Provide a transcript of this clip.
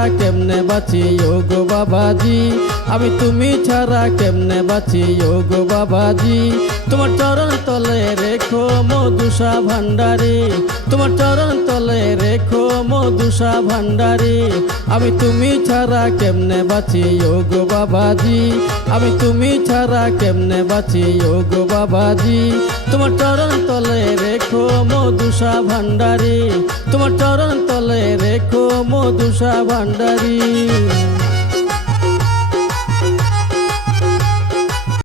ছাড়া কেমনে বাঁচি ও গো বাবাজি, আমি তুমি ছাড়া কেমনে বাঁচি ও গো বাবাজি। তোমার চরণ তলে রেখো মধুসা ভান্ডারী, তোমার চরণ তলে রেখো মধুসা ভান্ডারী, আমি তুমি ছাড়া কেমনে বাঁচি ও গো বাবাজি, আমি তুমি ছাড়া কেমনে বাঁচি ও গো বাবাজি। তোমার চরণ তলে রেখো মধুসা ভান্ডারী, তোমার চরণ তলে রেখো মধুসা ভান্ডারী।